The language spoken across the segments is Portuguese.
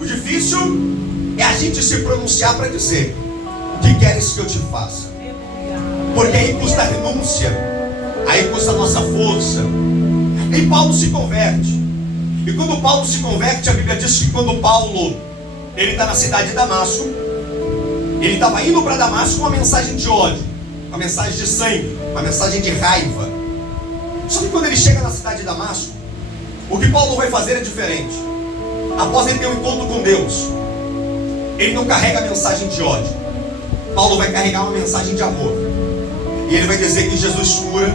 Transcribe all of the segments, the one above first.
O difícil é a gente se pronunciar para dizer: o que queres que eu te faça? Porque aí custa renúncia, aí custa a nossa força. E Paulo se converte. E quando Paulo se converte, a Bíblia diz que quando Paulo ele está na cidade de Damasco, ele estava indo para Damasco com uma mensagem de ódio, uma mensagem de sangue, uma mensagem de raiva. Só que quando ele chega na cidade de Damasco, o que Paulo vai fazer é diferente. Após ele ter um encontro com Deus, ele não carrega a mensagem de ódio. Paulo vai carregar uma mensagem de amor. E ele vai dizer que Jesus cura,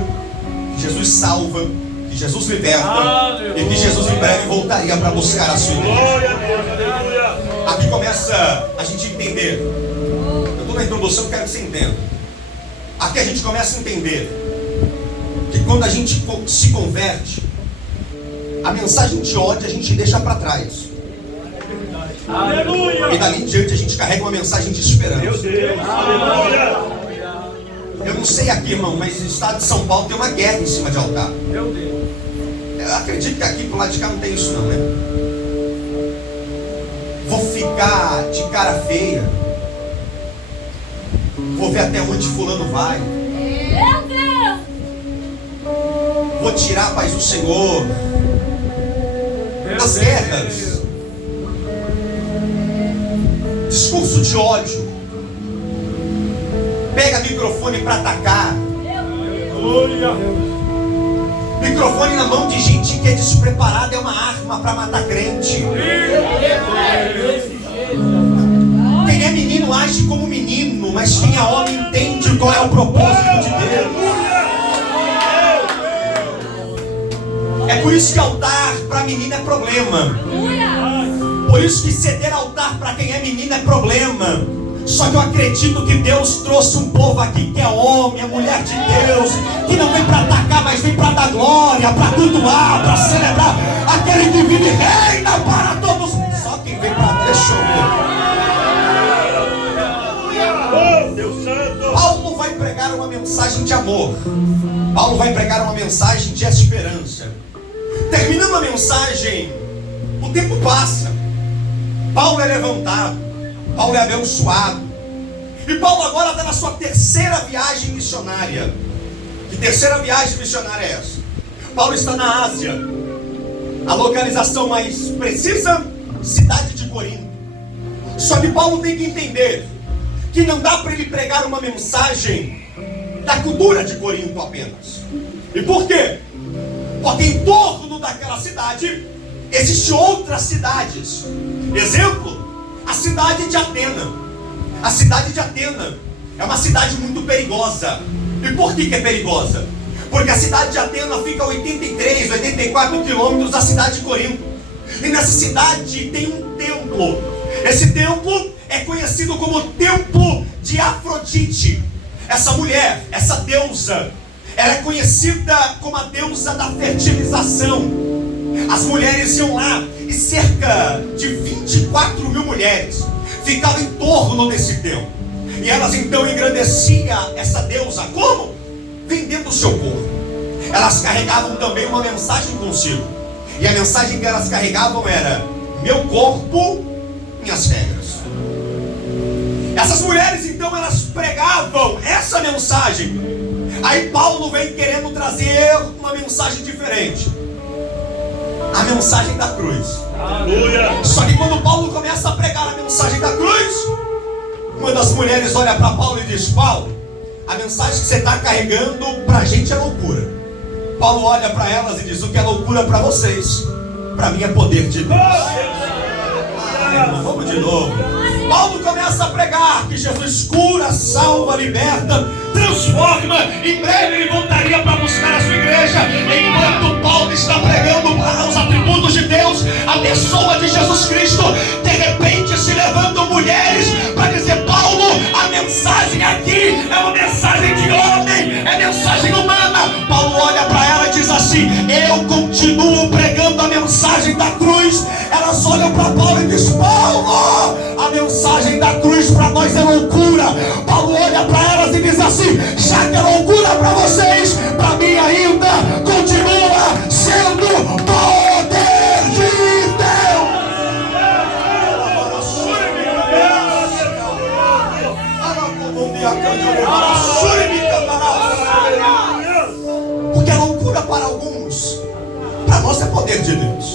que Jesus salva, que Jesus liberta, e que Jesus em breve voltaria para buscar a sua igreja. Aqui começa a gente entender. Eu estou na introdução, quero que você entenda. Aqui a gente começa a entender que quando a gente se converte, a mensagem de ódio a gente deixa para trás. Aleluia. E dali em diante a gente carrega uma mensagem de esperança. Meu Deus. Aleluia. Eu não sei aqui, irmão, mas no estado de São Paulo tem uma guerra em cima de altar. Meu Deus. Eu acredito que aqui pro lado de cá não tem isso não, né? Vou ficar de cara feia. Vou ver até onde fulano vai. Meu Deus! Vou tirar a paz do Senhor. As guerras. Discurso de ódio. Pega microfone para atacar. Aleluia. Microfone na mão de gente que é despreparada é uma arma para matar crente. Quem é menino age como menino, mas quem é homem entende qual é o propósito de Deus. É por isso que altar para menina é problema. Por isso que ceder altar para quem é menina é problema. Só que eu acredito que Deus trouxe um povo aqui que é homem, é mulher de Deus, que não vem para atacar, mas vem para dar glória, para cultuar, para celebrar aquele que vive e reina para todos. Só quem vem para... Deixa eu ver. Oh, Deus Santo. Paulo vai pregar uma mensagem de amor. Paulo vai pregar uma mensagem de esperança. Terminando a mensagem, o tempo passa. Paulo é levantado. Paulo é abençoado. E Paulo agora está na sua terceira viagem missionária. Que terceira viagem missionária é essa? Paulo está na Ásia. A localização mais precisa, cidade de Corinto. Só que Paulo tem que entender que não dá para ele pregar uma mensagem da cultura de Corinto apenas. E por quê? Porque em torno daquela cidade existem outras cidades. Exemplo, a cidade de Atena. A cidade de Atena é uma cidade muito perigosa. E por que é perigosa? Porque a cidade de Atena fica a 83, 84 quilômetros da cidade de Corinto. E nessa cidade tem um templo. Esse templo é conhecido como Templo de Afrodite. Essa mulher, essa deusa, ela é conhecida como a deusa da fertilização. As mulheres iam lá e cerca de 24 mil mulheres ficavam em torno desse templo. E elas então engrandeciam essa deusa. Como? Vendendo o seu corpo. Elas carregavam também uma mensagem consigo. E a mensagem que elas carregavam era: meu corpo, minhas regras. Essas mulheres então elas pregavam essa mensagem. Aí Paulo vem querendo trazer uma mensagem diferente. A mensagem da cruz. Aleluia. Só que quando Paulo começa a pregar a mensagem da cruz, uma das mulheres olha para Paulo e diz: Paulo, a mensagem que você está carregando para a gente é loucura. Paulo olha para elas e diz: o que é loucura para vocês, para mim é poder de Deus. Vamos de novo. Paulo começa a pregar que Jesus cura, salva, liberta, transforma. Em breve ele voltaria para buscar a sua igreja. Enquanto Paulo está pregando os atributos de Deus, a pessoa de Jesus Cristo, de repente se levantam mulheres para dizer: Paulo, a mensagem aqui é uma mensagem de homem, é mensagem humana. Paulo olha para ela e diz assim: eu continuo pregando a mensagem da cruz. Elas olham para Paulo e diz: Paulo, a mensagem da cruz para nós é loucura. Paulo olha para elas e diz assim: já que é loucura para vocês, para mim ainda continua sendo poder de Deus.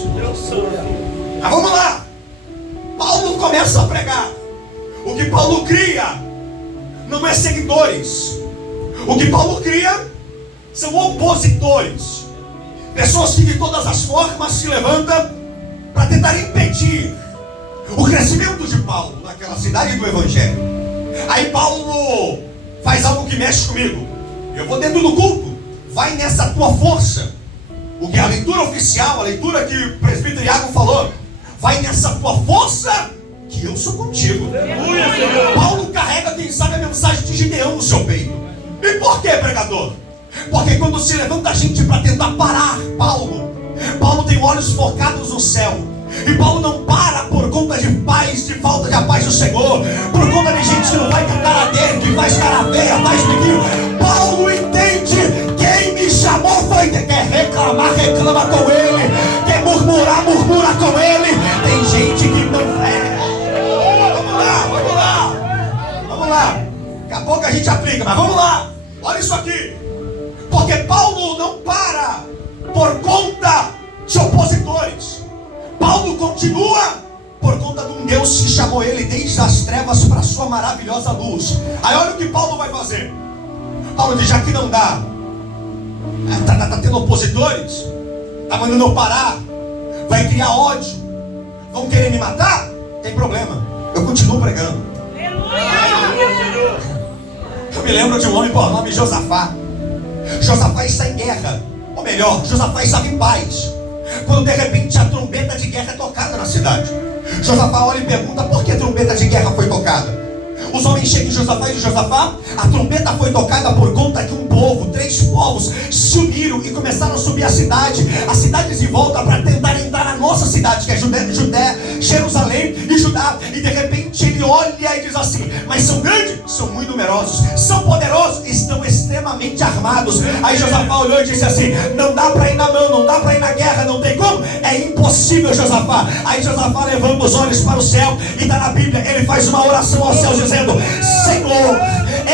Deus santo. Mas vamos lá. Paulo começa a pregar. O que Paulo cria não é seguidores. O que Paulo cria são opositores. Pessoas que de todas as formas se levantam para tentar impedir o crescimento de Paulo naquela cidade do Evangelho. Aí Paulo faz algo que mexe comigo. Eu vou dentro do culto. Vai nessa tua força. O que é a leitura oficial, a leitura que o presbítero Iago falou. Vai nessa tua força que eu sou contigo. Aleluia, Senhor. Paulo carrega, quem sabe, a mensagem de Gideão no seu peito. E por que, pregador? Porque quando se levanta a gente para tentar parar Paulo tem olhos focados no céu. E Paulo não para por conta de paz, de falta de paz do Senhor, por conta de gente que não vai com a cara dele, que faz cara feia, faz biquinho. Paulo entende: quem me chamou foi quem quer reclamar, reclama com ele, quer murmurar, murmura com ele. Tem gente que não vamos lá. Daqui a pouco a gente aplica, mas vamos lá. Olha isso aqui. Porque Paulo não para por conta de opositores. Paulo continua por conta de um Deus que chamou ele desde as trevas para a sua maravilhosa luz. Aí olha o que Paulo vai fazer. Paulo diz: já que não dá, tá tendo opositores, tá mandando eu parar, vai criar ódio, vão querer me matar, tem problema, eu continuo pregando. Eu me lembro de um homem por nome Josafá. Josafá está em guerra, ou melhor, Josafá estava em paz, quando de repente a trombeta de guerra é tocada na cidade. Josafá olha e pergunta: por que a trombeta de guerra foi tocada? Os homens chegam em Josafá e dizem: Josafá, a trombeta foi tocada por conta que um povo, 3 povos se uniram e começaram a subir a cidade de volta para tentar entrar na nossa cidade, que é Judé, Jerusalém e Judá. E de repente ele olha e diz assim: mas são grandes? São muito numerosos. São poderosos? Estão extremamente armados. Aí Josafá olhou e disse assim: não dá para ir na mão, não dá para ir na guerra, não tem como, é impossível, Josafá. Aí Josafá levanta os olhos para o céu, e está na Bíblia, ele faz uma oração ao céu dizendo: Senhor,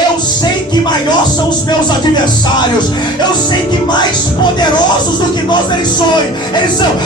eu sei que maior são os meus adversários, eu sei que mais poderosos do que nós eles são,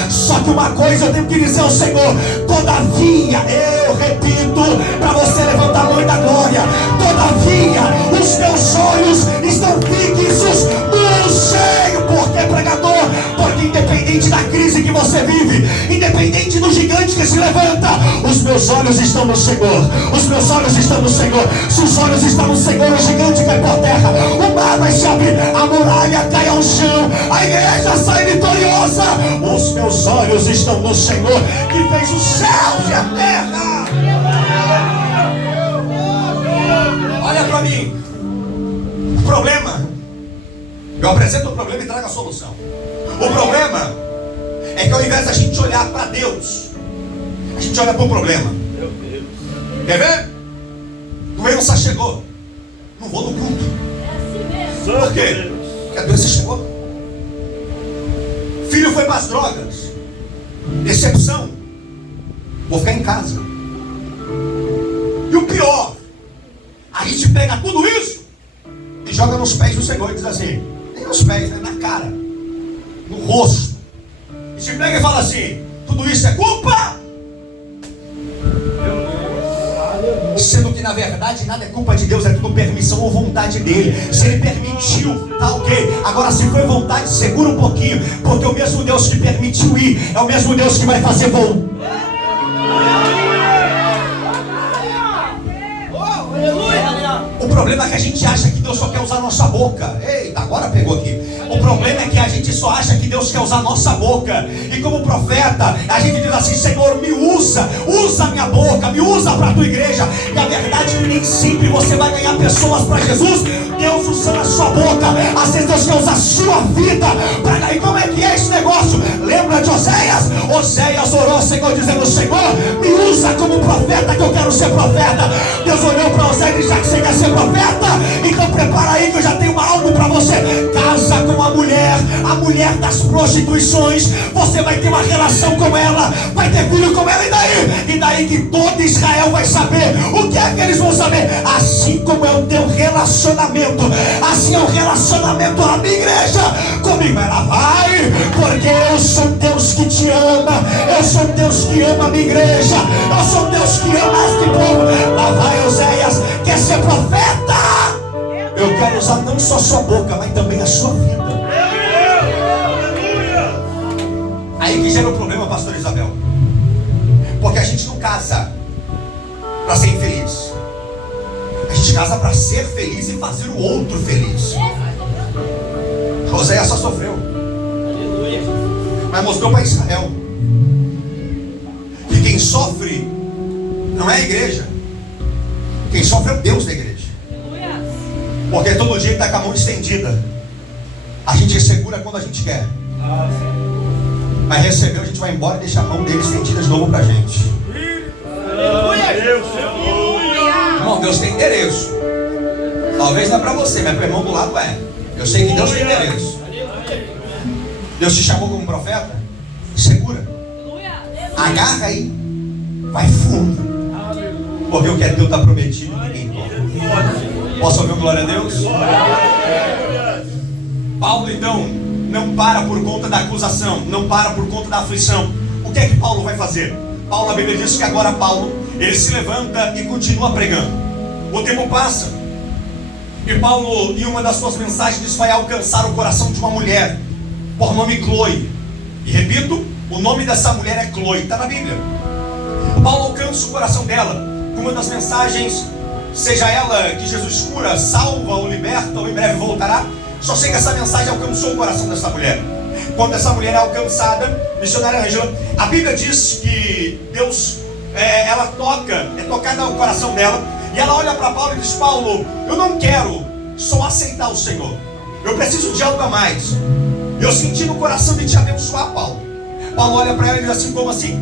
só que uma coisa eu tenho que dizer ao Senhor: todavia, eu repito, para você levantar a mão da glória, todavia, os meus olhos estão fixos no Senhor. Por que, pregador? Porque independente da crise que você vive, independente do gigante que se levanta, os meus olhos estão no Senhor, os meus olhos estão no Senhor. Se os olhos estão no Senhor, o gigante cai por terra, o mar vai se abrir, a muralha cai ao chão, a igreja sai vitoriosa. Os meus olhos estão no Senhor, que fez os céus e a terra. Olha para mim. O problema, eu apresento o problema e trago a solução. O problema é que ao invés da gente olhar para Deus, a gente olha para o problema. Quer ver? Doença chegou, não vou no culto. Por quê? Porque a doença chegou. Filho foi para as drogas, decepção, vou ficar em casa. E o pior, a gente pega tudo isso e joga nos pés do Senhor e diz assim, nem nos pés, né? Na cara, no rosto. E se pega e fala assim: tudo isso é culpa? Sendo que na verdade nada é culpa de Deus, é tudo permissão ou vontade dele. Se ele permitiu, tá ok. Agora se foi vontade, segura um pouquinho, porque o mesmo Deus que permitiu ir é o mesmo Deus que vai fazer voltar. O problema é que a gente acha que Deus só quer usar a nossa boca. Eita, agora pegou aqui. O problema é que a gente só acha que Deus quer usar a nossa boca. E como profeta, a gente diz assim: Senhor, me usa a minha boca, me usa para a tua igreja. E a verdade é que nem sempre você vai ganhar pessoas para Jesus, Deus usando a sua boca. Às vezes Deus quer usar a sua vida pra... E como é que é esse negócio? Lembra de Oséias? Oséias orou ao Senhor dizendo: Senhor, me usa como profeta, que eu quero ser profeta. Deus olhou para Oséias e disse: já que você quer ser profeta, então prepara aí que eu já tenho algo para você. Casa com a mulher a mulher das prostituições, você vai ter uma relação com ela, vai ter filho com ela, e daí que todo Israel vai saber. O que é que eles vão saber? Assim como é o teu relacionamento, assim é o relacionamento da minha igreja comigo. Ela vai, porque eu sou um Deus que te ama, eu sou um Deus que ama a minha igreja, eu sou um Deus que ama este povo. Lá vai Oséias, quer ser profeta? Eu quero usar não só sua boca, mas também a sua vida. Aí que gera o problema, pastor Isabel, porque a gente não casa para ser infeliz, a gente casa para ser feliz e fazer o outro feliz. Oséias só sofreu, mas mostrou para Israel que quem sofre não é a igreja, quem sofre é o Deus da igreja. Porque todo dia ele está com a mão estendida. A gente segura quando a gente quer, mas recebeu, a gente vai embora e deixa a mão dele estendida de novo para a gente. Irmão, Deus tem endereço. Talvez não é para você, mas para o irmão do lado é. Eu sei que Deus tem endereço. Deus te chamou como profeta? Segura, agarra aí, vai fundo, porque o que é Deus está prometido, ninguém pode. Posso ouvir um glória a Deus? Paulo então não para por conta da acusação, não para por conta da aflição. O que é que Paulo vai fazer? Paulo, a Bíblia diz que agora Paulo, ele se levanta e continua pregando. O tempo passa, e Paulo, em uma das suas mensagens, vai alcançar o coração de uma mulher por nome Chloe. E repito, o nome dessa mulher é Chloe, está na Bíblia. Paulo alcança o coração dela com uma das mensagens, seja ela que Jesus cura, salva ou liberta, ou em breve voltará. Só sei que essa mensagem alcançou o coração dessa mulher. Quando essa mulher é alcançada, missionária Ângela, a Bíblia diz que Deus, ela é tocada no coração dela, e ela olha para Paulo e diz: Paulo, eu não quero só aceitar o Senhor, eu preciso de algo a mais. Eu senti no coração de te abençoar, Paulo. Paulo olha para ela e diz assim: como assim?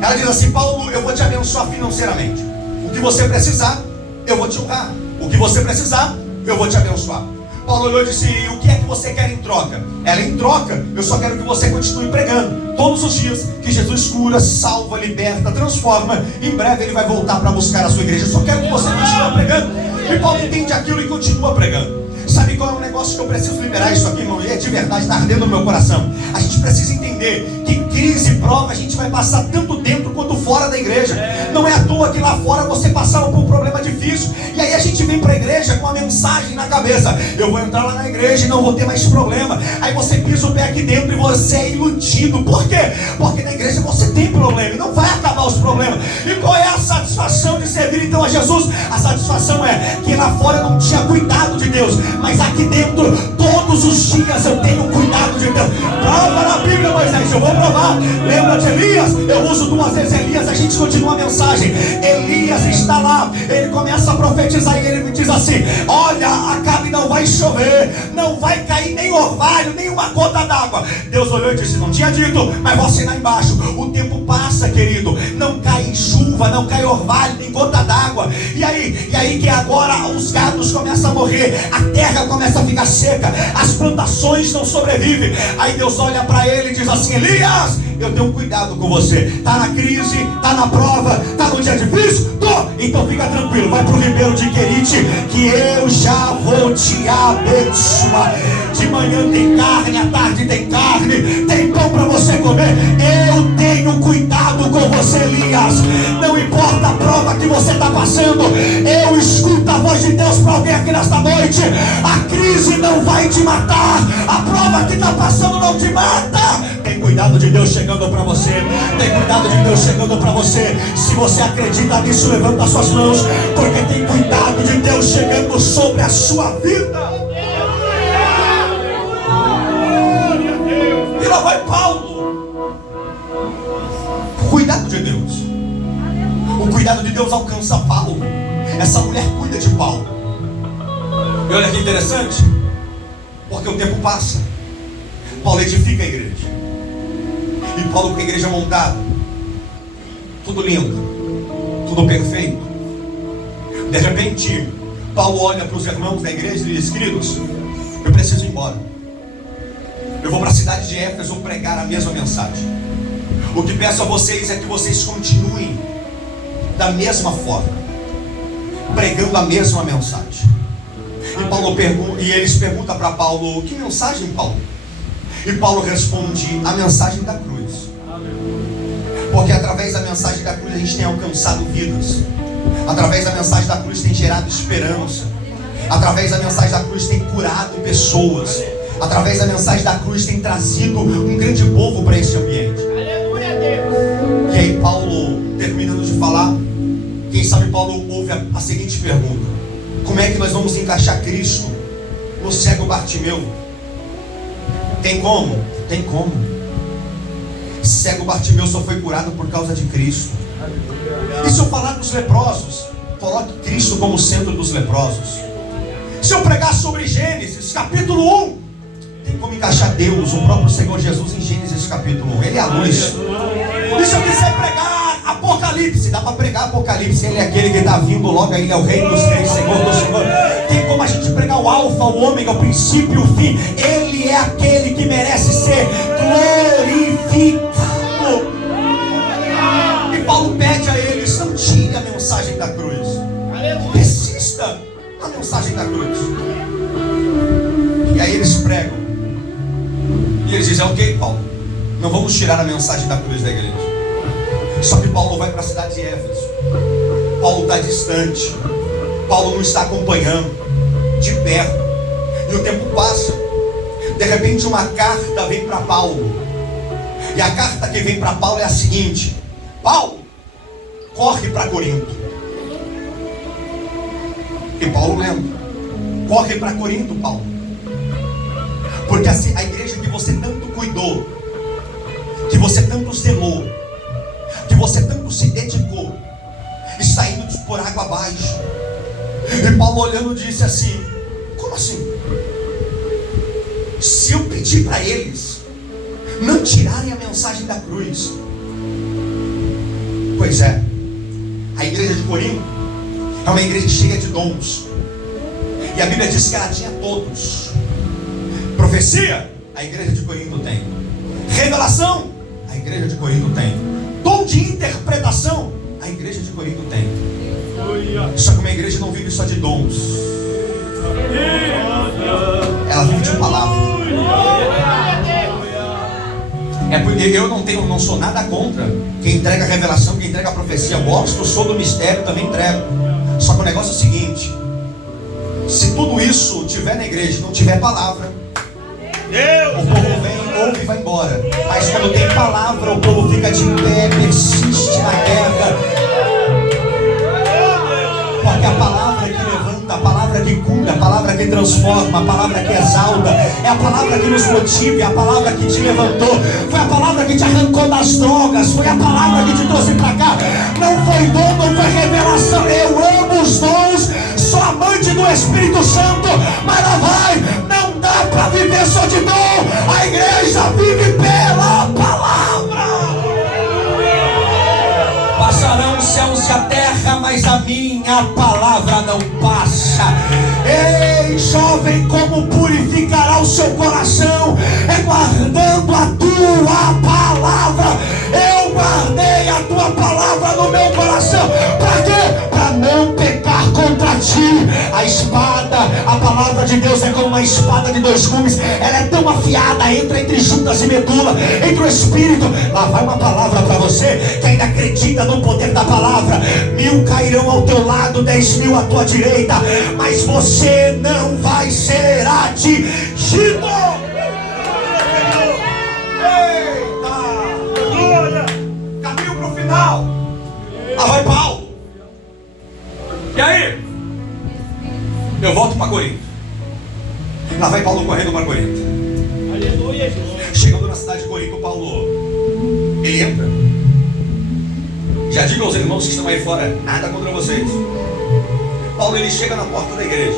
Ela diz assim: Paulo, eu vou te abençoar financeiramente. O que você precisar, eu vou te honrar. O que você precisar, eu vou te abençoar. Paulo olhou e disse: e o que é que você quer em troca? Ela: em troca, eu só quero que você continue pregando todos os dias que Jesus cura, salva, liberta, transforma. Em breve ele vai voltar para buscar a sua igreja. Eu só quero que você continue pregando. E Paulo entende aquilo e continua pregando. Sabe qual é o negócio que eu preciso liberar isso aqui, irmão? E é de verdade, está ardendo no meu coração. A gente precisa entender que crise e prova a gente vai passar tanto dentro quanto fora da igreja. Não é à toa que lá fora você passava por um problema difícil, e aí a gente vem para a igreja com a mensagem na cabeça: eu vou entrar lá na igreja e não vou ter mais problema. Aí você pisa o pé aqui dentro e você é iludido. Por quê? Porque na igreja você tem problema e não vai acabar os problemas. E qual é a satisfação de servir então a Jesus? A satisfação é que lá fora eu não tinha cuidado de Deus, mas aqui dentro, todos os dias eu tenho cuidado de Deus. Prova na Bíblia, Moisés, eu vou provar. Lembra de Elias? Eu uso 2 vezes Elias, a gente continua a mensagem. Elias está lá, ele começa a profetizar e ele me diz assim: olha, Acabe não vai chover, não vai cair nem orvalho, nem uma gota d'água. Deus olhou e disse: não tinha dito, mas vou assinar embaixo. O tempo passa, querido, não cai chuva, não cai orvalho, nem gota d'água. E aí que agora os gados começam a morrer, a terra começa a ficar seca, as plantações não sobrevivem. Aí Deus olha para ele e diz assim: Elias, eu tenho cuidado com você. Está na crise, está na prova, está no dia difícil? Então fica tranquilo, vai para o ribeiro de Querite, que eu já vou te abençoar. De manhã tem carne, à tarde tem carne, tem pão para você comer. Eu tenho cuidado com você, Elias. Não importa a prova que você está passando, eu escuto a voz de Deus para alguém aqui nesta noite. A crise não vai te matar, a prova que está passando não te mata. Tem cuidado de Deus chegando para você, tem cuidado de Deus chegando para você. Se você acredita nisso, levanta as suas mãos, porque tem cuidado de Deus chegando sobre a sua vida. E lá vai Paulo. O cuidado de Deus, o cuidado de Deus alcança Paulo. Essa mulher cuida de Paulo. E olha que interessante, porque o tempo passa, Paulo edifica a igreja, e Paulo com a igreja montada, tudo lindo, tudo perfeito. De repente Paulo olha para os irmãos da igreja e diz: queridos, eu preciso ir embora. Eu vou para a cidade de Éfeso pregar a mesma mensagem. O que peço a vocês é que vocês continuem da mesma forma, pregando a mesma mensagem. E eles perguntam para Paulo: que mensagem, Paulo? E Paulo responde: a mensagem da cruz. Porque através da mensagem da cruz a gente tem alcançado vidas. Através da mensagem da cruz tem gerado esperança. Através da mensagem da cruz tem curado pessoas. Através da mensagem da cruz tem trazido um grande povo para esse ambiente. Aleluia, Deus. E aí Paulo, terminando de falar, quem sabe Paulo ouve a seguinte pergunta: como é que nós vamos encaixar Cristo no cego Bartimeu? Tem como? Tem como. Cego Bartimeu só foi curado por causa de Cristo. E se eu falar dos leprosos, coloque Cristo como centro dos leprosos. Se eu pregar sobre Gênesis capítulo 1, tem como encaixar Deus, o próprio Senhor Jesus, em Gênesis capítulo 1. Ele é a luz. E se eu quiser pregar Apocalipse, dá para pregar Apocalipse. Ele é aquele que está vindo logo, ele é o Rei dos Reis, Senhor do Senhor. Tem como a gente pregar o Alfa, o Ômega, o princípio e o fim. Ele é aquele que merece ser glorificado. E Paulo pede a eles: não tire a mensagem da cruz, persista na mensagem da cruz. E aí eles pregam, e eles dizem: ok, Paulo, não vamos tirar a mensagem da cruz da igreja. Só que Paulo vai para a cidade de Éfeso. Paulo está distante, Paulo não está acompanhando de perto. E o tempo passa. De repente uma carta vem para Paulo. E a carta que vem para Paulo é a seguinte: Paulo, corre para Corinto. E Paulo lembra: corre para Corinto, Paulo, porque assim, a igreja que você tanto cuidou, que você tanto zelou, que você tanto se dedicou, está indo por água abaixo. E Paulo, olhando, disse assim: como assim? Se eu pedir para eles não tirarem a mensagem da cruz. Pois é, a igreja de Corinto é uma igreja cheia de dons. E a Bíblia diz que ela tinha todos. Profecia, a igreja de Corinto tem. Revelação, a igreja de Corinto tem. Dom de interpretação, a igreja de Corinto tem. Só que uma igreja não vive só de dons, ela vive de palavra. É porque eu não sou nada contra quem entrega a revelação, quem entrega a profecia. Eu gosto, sou do mistério, também entrego. Só que o negócio é o seguinte: se tudo isso tiver na igreja e não tiver palavra, o povo vem, ouve e vai embora. Mas quando tem palavra, o povo fica de pé, persiste na guerra. Porque a palavra que levanta, a palavra que cura, a palavra que transforma, a palavra que exalta, é a palavra que nos motiva, é a palavra que te levantou, foi a palavra que te arrancou das drogas, foi a palavra que te trouxe para cá. Não foi dom, não foi revelação. Eu amo os dons, sou amante do Espírito Santo, mas lá vai, não dá para viver só de dom. A igreja vive pela palavra. Passarão os céus e a terra, mas a minha palavra não passa. Ei, jovem, como purificará o seu coração? É guardando a tua palavra. Eu guardei a tua palavra no meu coração. Para quê? Para não pecar contra ti. A espada, a palavra de Deus é como uma espada de dois gumes. Ela é tão afiada, entra entre juntas e medula, entre o Espírito. Lá vai uma palavra para você que ainda acredita no poder da palavra. 1000 cairão ao teu lado, 10.000 à tua direita, mas você não vai ser atingido. Eita! Caminho para o final. Lá vai Paulo. E aí? Eu volto para Corinto. Lá vai Paulo correndo para Corinto. Aleluia. Chegando na cidade de Corinto, Paulo, ele entra. Já digo aos irmãos que estão aí fora, nada contra vocês. Paulo, ele chega na porta da igreja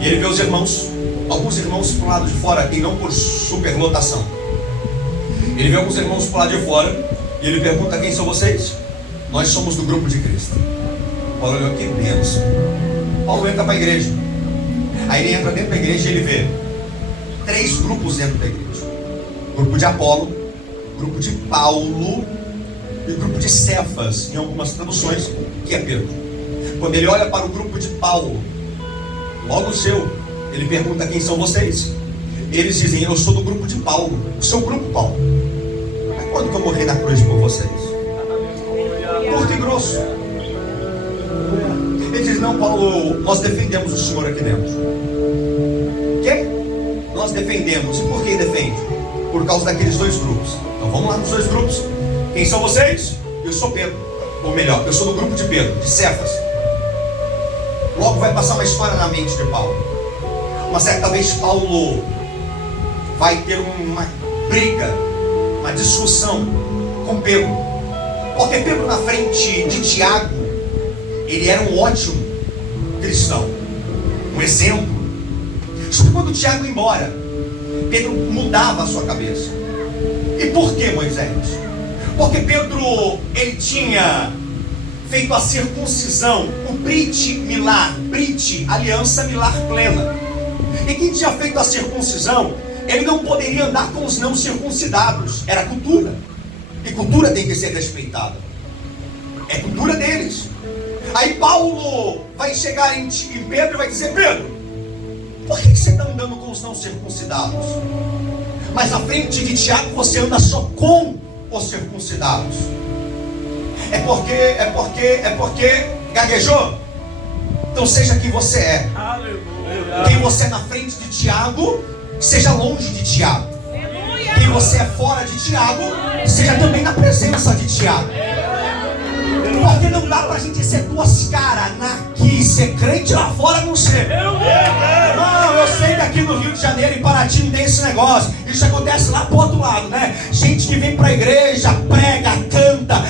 e ele vê os irmãos, alguns irmãos para o lado de fora, e não por superlotação. Ele vê alguns irmãos para o lado de fora e ele pergunta: quem são vocês? Nós somos do grupo de Cristo. Paulo olhou: que bênção. Paulo entra para a igreja. Aí ele entra dentro da igreja e ele vê 3 grupos dentro da igreja: grupo de Apolo, grupo de Paulo e grupo de Cefas, em algumas traduções, que é Pedro. Quando ele olha para o grupo de Paulo, logo o seu, ele pergunta: quem são vocês? Eles dizem: eu sou do grupo de Paulo. O seu grupo, Paulo? Mas quando que eu morri na cruz por vocês? Curto e grosso. Ele diz: não, Paulo, nós defendemos o senhor aqui dentro. Que? Nós defendemos. E por que defende? Por causa daqueles 2 grupos. Então vamos lá nos 2 grupos. Quem são vocês? Eu sou Pedro. Ou melhor, eu sou do grupo de Pedro, de Cefas. Logo vai passar uma história na mente de Paulo. Uma certa vez Paulo vai ter uma briga, uma discussão com Pedro. Porque Pedro, na frente de Tiago, ele era um ótimo cristão, um exemplo. Só que quando Tiago ia embora, Pedro mudava a sua cabeça. E por que, Moisés? Porque Pedro, ele tinha feito a circuncisão, o Brit Milar, Brit, aliança milar plena. E quem tinha feito a circuncisão, ele não poderia andar com os não circuncidados. Era cultura. E cultura tem que ser respeitada. É cultura deles. Aí Paulo vai chegar em Pedro e vai dizer: Pedro, por que você está andando com os não circuncidados? Mas na frente de Tiago você anda só com os circuncidados. É porque gaguejou? Então seja quem você é. Quem você é na frente de Tiago, seja longe de Tiago. Quem você é fora de Tiago, seja também na presença de Tiago. Porque não dá pra gente ser 2 caras aqui, ser crente lá fora não ser. Não, eu sei que aqui no Rio de Janeiro, em Paraty, não tem esse negócio. Isso acontece lá pro outro lado, né? Gente que vem pra igreja, prega, canta,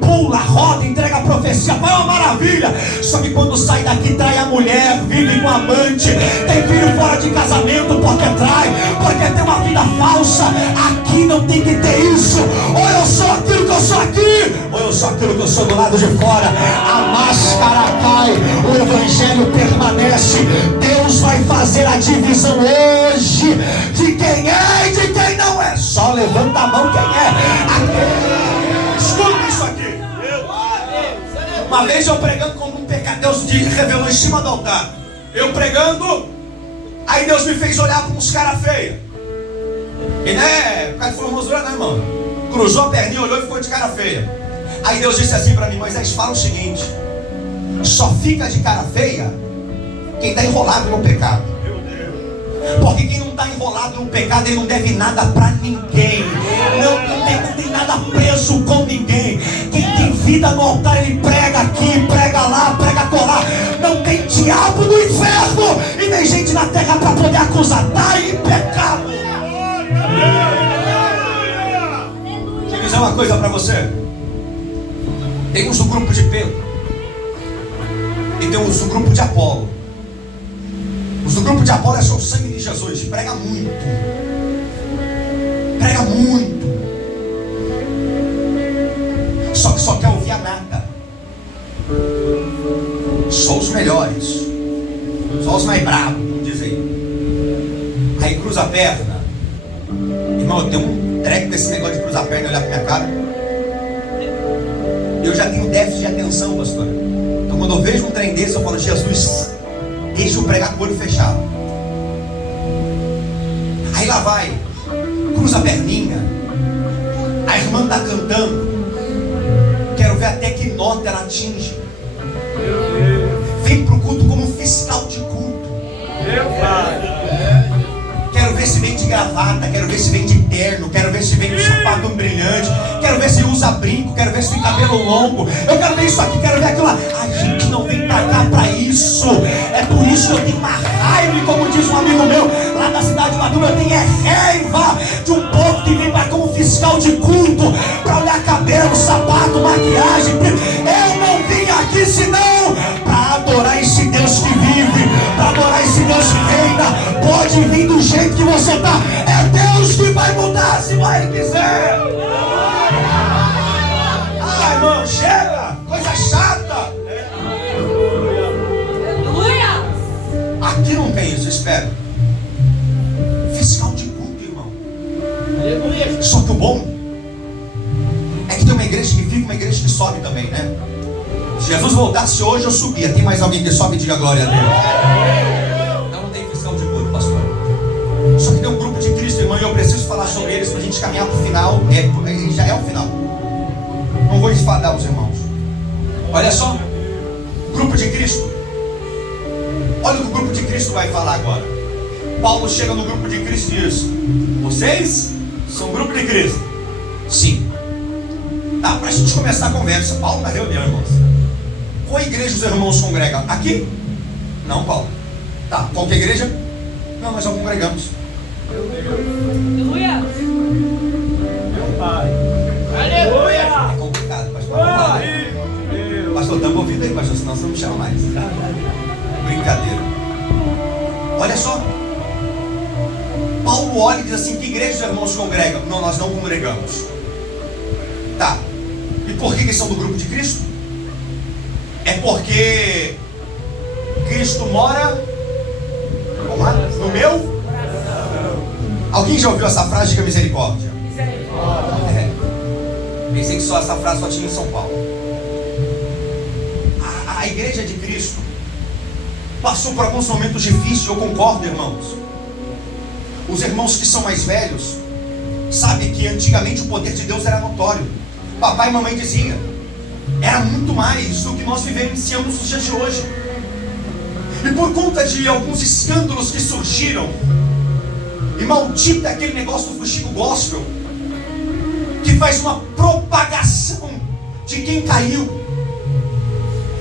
pula, roda, entrega a profecia, vai uma maravilha. Só que quando sai daqui, trai a mulher, vive com amante, tem filho fora de casamento porque trai, porque tem uma vida falsa. Aqui não tem que ter isso. Ou eu sou aquilo que eu sou aqui, ou eu sou aquilo que eu sou do lado de fora. A máscara cai, o evangelho permanece. Deus vai fazer a divisão hoje de quem é e de quem não é. Só levanta a mão quem é. Escuta isso aqui. Uma vez eu pregando como um pecado, Deus revelou em cima do altar. Eu pregando, aí Deus me fez olhar para uns caras feios. E não é por causa de formosura não, irmão. Cruzou a perninha, olhou e ficou de cara feia. Aí Deus disse assim para mim: Moisés, fala o seguinte: só fica de cara feia quem está enrolado no pecado. Porque quem não está enrolado no pecado, ele não deve nada para ninguém. Não tem nada preso com ninguém. Quem tem vida no altar, ele prega aqui, prega lá, prega colar. Não tem diabo no inferno e nem gente na terra para poder acusar. Está em pecado. Deixa eu dizer uma coisa para você. Tem uns do grupo de Pedro e tem uns do grupo de Apolo. Os do grupo de Apolo é só o sangue de Jesus. Prega muito. Prega muito. Só que só quer ouvir a nata. Só os melhores. Só os mais bravos, como diz aí. Aí cruza a perna. Irmão, eu tenho um treco com esse negócio de cruzar a perna e olhar pra minha cara. Eu já tenho déficit de atenção, pastor. Então quando eu vejo um trem desse, eu falo: Jesus, deixa eu pregar com o olho fechado. Aí lá vai, cruza a perninha, a irmã está cantando, quero ver até que nota ela atinge. Vem para o culto como um fiscal de culto. Quero ver se vem de gravata, quero ver se vem de terno, quero ver se vem de sapato brilhante, quero ver se usa brinco, quero ver se tem cabelo longo. Eu quero ver isso aqui, quero ver aquilo lá. A gente não vem pra cá pra isso. É por isso que eu tenho uma raiva, e como diz um amigo meu lá da cidade madura, eu tenho raiva de um povo que vem pra como fiscal de culto, pra olhar cabelo, sapato, maquiagem. Eu não vim aqui senão pra adorar esse Deus que vive, pra adorar esse Deus que reina. Pode vir do jeito que você tá, é Deus que vai mudar se Ele quiser. Ah, irmão, chega, coisa chata. Aqui não tem isso, espera. Fiscal sobe também, né? Se Jesus voltasse hoje, eu subia. Tem mais alguém que sobe e diga glória a Deus? Não tem fiscal de culto, pastor. Só que tem um grupo de Cristo, irmão, e eu preciso falar sobre eles para a gente caminhar para o final. Já é o final. Não vou enfadar os irmãos. Olha só, grupo de Cristo. Olha o que o grupo de Cristo vai falar agora. Paulo chega no grupo de Cristo e diz: vocês são grupo de Cristo? Sim. Tá, para a gente começar a conversa, Paulo na reunião, irmãos. Qual igreja os irmãos congregam? Aqui? Não, Paulo. Tá, qual que é a igreja? Não, nós não congregamos. Aleluia! Meu Pai! Aleluia! É complicado, pastor. Pastor, estamos ouvindo aí, pastor, senão você não me chama mais. Brincadeira. Olha só. Paulo olha e diz assim: que igreja os irmãos congregam? Não, nós não congregamos. Tá. E por que eles são do grupo de Cristo? É porque Cristo mora, vamos lá, no meu? Alguém já ouviu essa frase? Diga misericórdia. É. Pensei que só essa frase só tinha em São Paulo. A igreja de Cristo passou por alguns momentos difíceis, eu concordo, irmãos. Os irmãos que são mais velhos sabem que antigamente o poder de Deus era notório. Papai e mamãe diziam, era muito mais do que nós vivenciamos nos dias de hoje. E por conta de alguns escândalos que surgiram, e maldito é aquele negócio do fuxico gospel, que faz uma propagação de quem caiu.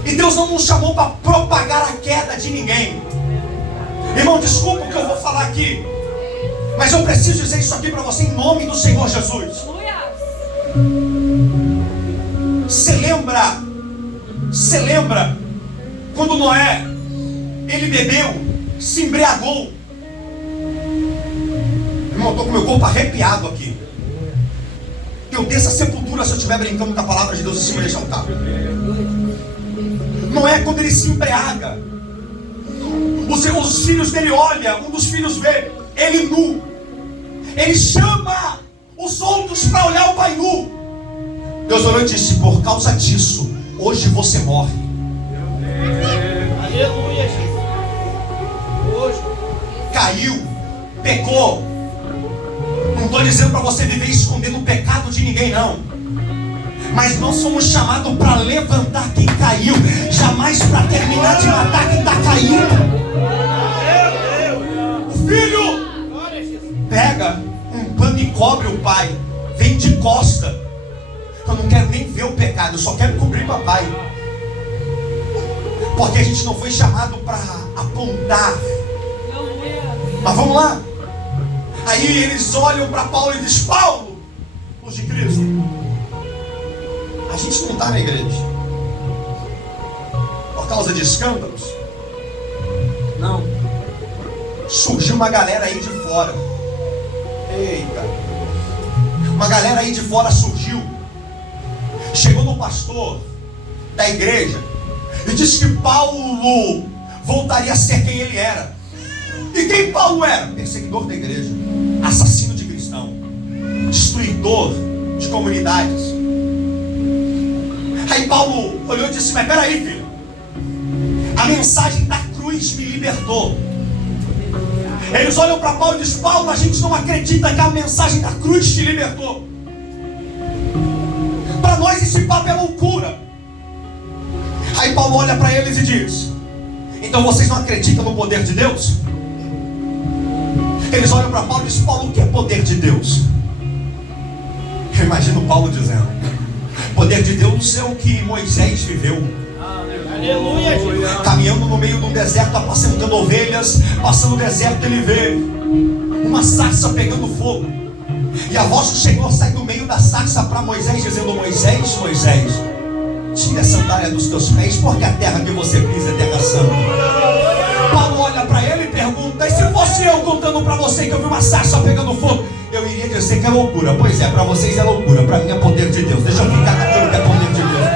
E Deus não nos chamou para propagar a queda de ninguém. Irmão, desculpa o que eu vou falar aqui, mas eu preciso dizer isso aqui para você em nome do Senhor Jesus. Você lembra quando Noé, ele bebeu, se embriagou? Irmão, eu estou com meu corpo arrepiado aqui. Eu desço a sepultura se eu estiver brincando com a palavra de Deus em cima deste altar. Noé, quando ele se embriaga, os filhos dele olham, um dos filhos vê ele nu. Ele chama os outros para olhar o pai nu. Deus orou e disse: por causa disso, hoje você morre. Aleluia, Jesus. Hoje. Caiu, pecou. Não estou dizendo para você viver escondendo o pecado de ninguém, não. Mas nós somos chamados para levantar quem caiu, jamais para terminar de matar quem está caído. O filho pega um pano e cobre o pai, vem de costa. Eu não quero nem ver o pecado, eu só quero cobrir papai. Porque a gente não foi chamado para apontar. Mas vamos lá. Aí eles olham para Paulo e dizem: Paulo, os de Cristo, a gente não está na igreja por causa de escândalos. Não. Surgiu uma galera aí de fora. Eita. Uma galera aí de fora surgiu. Chegou no pastor da igreja e disse que Paulo voltaria a ser quem ele era. E quem Paulo era? Perseguidor da igreja, assassino de cristão, destruidor de comunidades. Aí Paulo olhou e disse: mas peraí, filho, a mensagem da cruz me libertou. Eles olham para Paulo e dizem: Paulo, a gente não acredita que a mensagem da cruz te libertou. Para nós esse papo é loucura. Aí Paulo olha para eles e diz: então vocês não acreditam no poder de Deus? Eles olham para Paulo e dizem: Paulo, o que é poder de Deus? Eu imagino Paulo dizendo: poder de Deus é o que Moisés viveu. Aleluia, Jesus. Caminhando no meio de um deserto, apacentando ovelhas. Passando o deserto, ele vê uma sarça pegando fogo. E a voz do Senhor sai do meio da sarça para Moisés, dizendo: Moisés, Moisés, tira a sandália dos teus pés, porque a terra que você pisa é terra santa. Paulo olha para ele e pergunta: e se fosse eu contando para você que eu vi uma sarça pegando fogo? Eu iria dizer que é loucura. Pois é, para vocês é loucura, para mim é poder de Deus. Deixa eu ficar naquilo que é poder de Deus.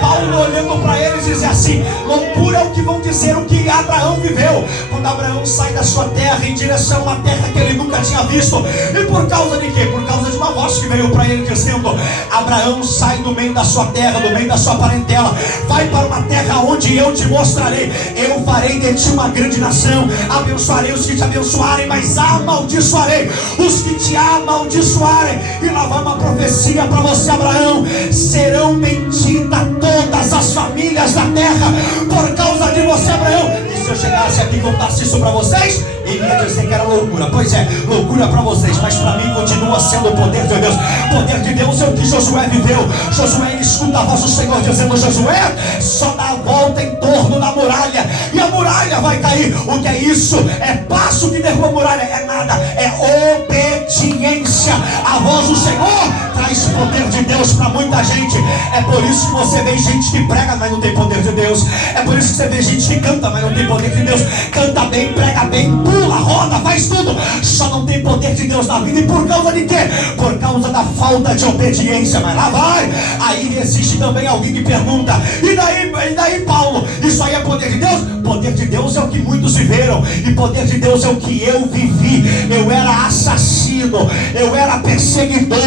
Paulo olhando olhando para eles e dizer assim: loucura é o que vão dizer o que Abraão viveu. Quando Abraão sai da sua terra em direção a uma terra que ele nunca tinha visto. E por causa de quê? Por causa de uma voz que veio para ele dizendo: Abraão, sai do meio da sua terra, do meio da sua parentela, vai para uma terra onde eu te mostrarei. Eu farei de ti uma grande nação, abençoarei os que te abençoarem, mas amaldiçoarei os que te amaldiçoarem. E lá vai uma profecia para você, Abraão: serão benditas todas as famílias da terra por causa de você, Abraão. E se eu chegasse aqui e contasse isso para vocês, ele ia dizer que era loucura. Pois é, loucura para vocês, mas para mim continua sendo o poder de Deus. O poder de Deus é o que Josué viveu. Josué, ele escuta a voz do Senhor dizendo: Josué, só dá a volta em torno da muralha e a muralha vai cair. O que é isso? É passo que derruba a muralha? É nada, é obediência. A voz do Senhor traz poder de Deus para muita gente. É por isso que você vê gente que prega, mas não tem poder de Deus. É por isso que você vê gente que canta, mas não tem poder de Deus. Canta bem, prega bem, pula, roda, faz tudo, só não tem poder de Deus na vida. E por causa de quê? Por causa da falta de obediência. Mas lá vai. Aí existe também alguém que pergunta: e daí Paulo, isso aí é poder de Deus? Poder de Deus é o que muitos viveram, e poder de Deus é o que eu vivi. Eu era assassino, eu era perseguidor,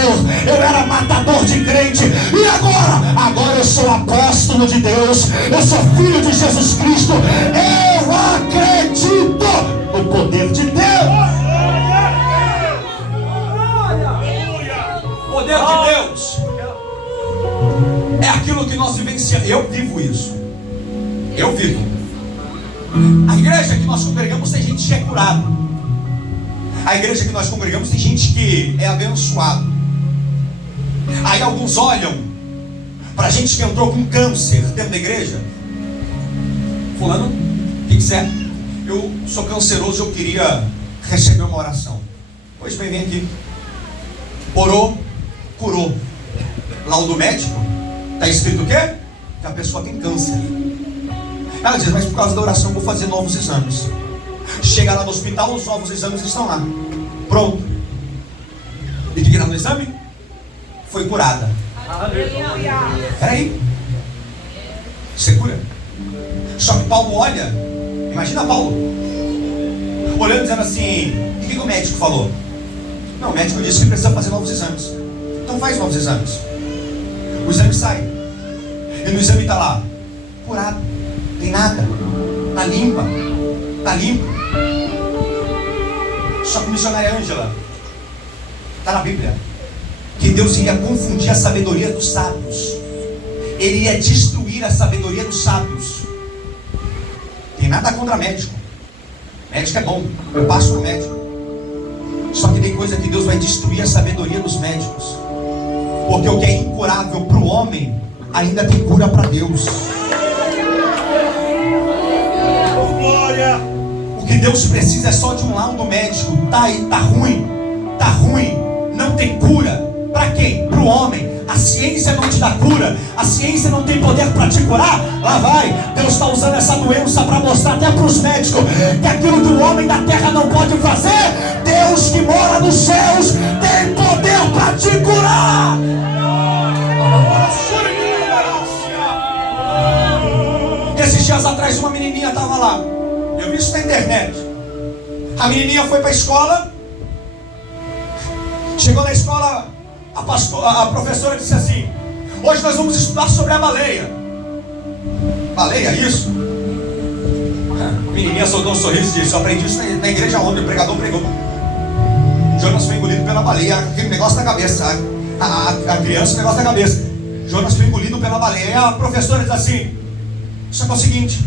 eu era matador de crente. E agora eu sou apóstolo de Deus, eu sou filho de Jesus Cristo. Eu acredito no poder de Deus. O poder de Deus é aquilo que nós vivenciamos. Eu vivo isso. Eu vivo. A igreja que nós congregamos tem gente que é curado. A igreja que nós congregamos tem gente que é abençoado. Aí alguns olham para gente que entrou com câncer dentro da igreja: fulano, o que você é? Eu sou canceroso, eu queria receber uma oração. Pois bem, vem aqui. Orou, curou. Laudo médico, está escrito o quê? Que a pessoa tem câncer. Ela diz: mas por causa da oração eu vou fazer novos exames. Chega lá no hospital, os novos exames estão lá. Pronto. E o que era no exame? Foi curada. Aleluia. Peraí. Você cura? Só que Paulo olha, imagina Paulo olhando dizendo assim: o que o médico falou? Não, o médico disse que precisa fazer novos exames. Então faz novos exames. O exame sai. E no exame está lá: curado, tem nada, está limpa, está limpo. Só que a missionária Ângela, está na Bíblia, que Deus iria confundir a sabedoria dos sábios. Ele ia destruir a sabedoria dos sábios. Tem nada contra médico. Médico é bom, eu passo no médico. Só que tem coisa que Deus vai destruir a sabedoria dos médicos. Porque o que é incurável para o homem ainda tem cura para Deus. Glória. O que Deus precisa é só de um laudo médico. Tá aí, tá ruim, não tem cura. Para quem? Para o homem. A ciência não te dá cura, a ciência não tem poder para te curar. Lá vai, Deus está usando essa doença para mostrar até para os médicos que aquilo que o homem da terra não pode fazer, Deus que mora nos céus tem poder para te curar. Esses dias atrás uma menininha estava lá, eu vi isso na internet. A menininha foi para a escola, chegou na escola, a professora disse assim: hoje nós vamos estudar sobre a baleia. Baleia, isso? A menininha soltou um sorriso e disse: eu aprendi isso na igreja onde o pregador pregou. Jonas foi engolido pela baleia, aquele negócio na cabeça. A criança, o negócio na cabeça. Jonas foi engolido pela baleia. E a professora diz assim: só que é o seguinte,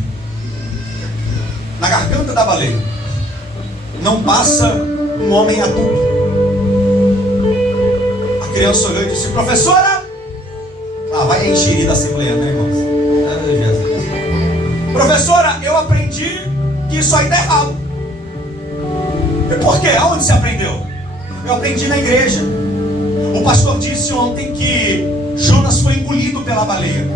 na garganta da baleia não passa um homem adulto. A criança olhou e disse: professora, vai encher da assembleia, né, irmãos? Professora, eu aprendi que isso aí está errado. E por quê? Aonde você aprendeu? Eu aprendi na igreja. O pastor disse ontem que Jonas foi engolido pela baleia.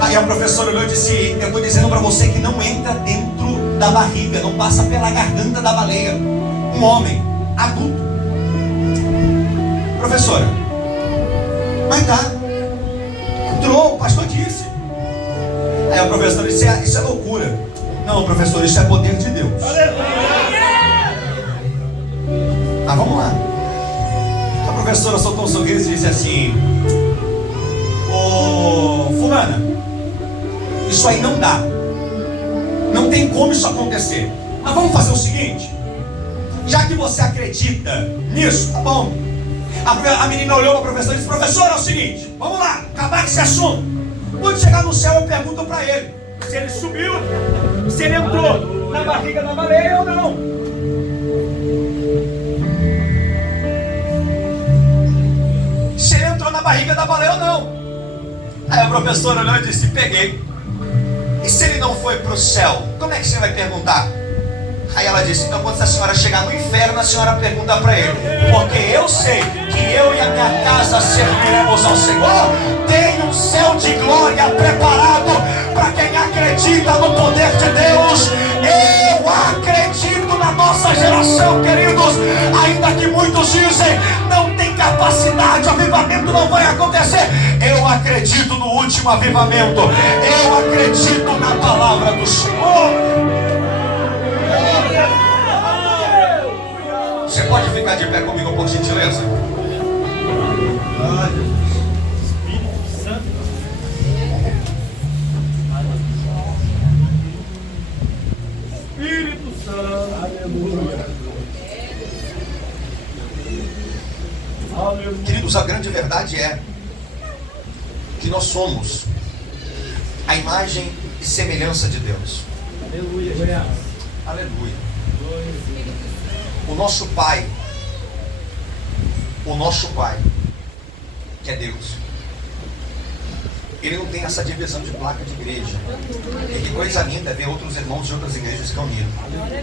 Aí a professora olhou e disse: eu estou dizendo para você que não entra dentro da barriga, não passa pela garganta da baleia. Um homem adulto. Professora, mas tá, entrou, o pastor disse. Aí a professora disse, isso é loucura. Não, professor, isso é poder de Deus. Ah, vamos lá. A professora soltou um sorriso e disse assim: ô fulana, isso aí não dá. Não tem como isso acontecer. Mas vamos fazer o seguinte: já que você acredita nisso, tá bom. A menina olhou para a professora e disse: professor, é o seguinte, vamos lá, acabar com esse assunto. Quando chegar no céu eu pergunto para ele se ele subiu, se ele entrou na barriga da baleia ou não. Se ele entrou na barriga da baleia ou não. Aí a professora olhou e disse: peguei. E se ele não foi para o céu, como é que você vai perguntar? Aí ela disse: então quando a senhora chegar no inferno, a senhora pergunta para ele, porque eu sei que eu e a minha casa serviremos ao Senhor. Tem um céu de glória preparado para quem acredita no poder de Deus. Eu acredito na nossa geração, queridos, ainda que muitos dizem não tem capacidade, o avivamento não vai acontecer. Eu acredito no último avivamento. Eu acredito na palavra do Senhor. Você pode ficar de pé comigo por gentileza? Espírito Santo. Espírito Santo. Aleluia. Aleluia. Queridos, a grande verdade é que nós somos a imagem e semelhança de Deus. Aleluia. Aleluia. O nosso Pai, que é Deus, Ele não tem essa divisão de placa de igreja. E que coisa linda é ver outros irmãos de outras igrejas reunidos.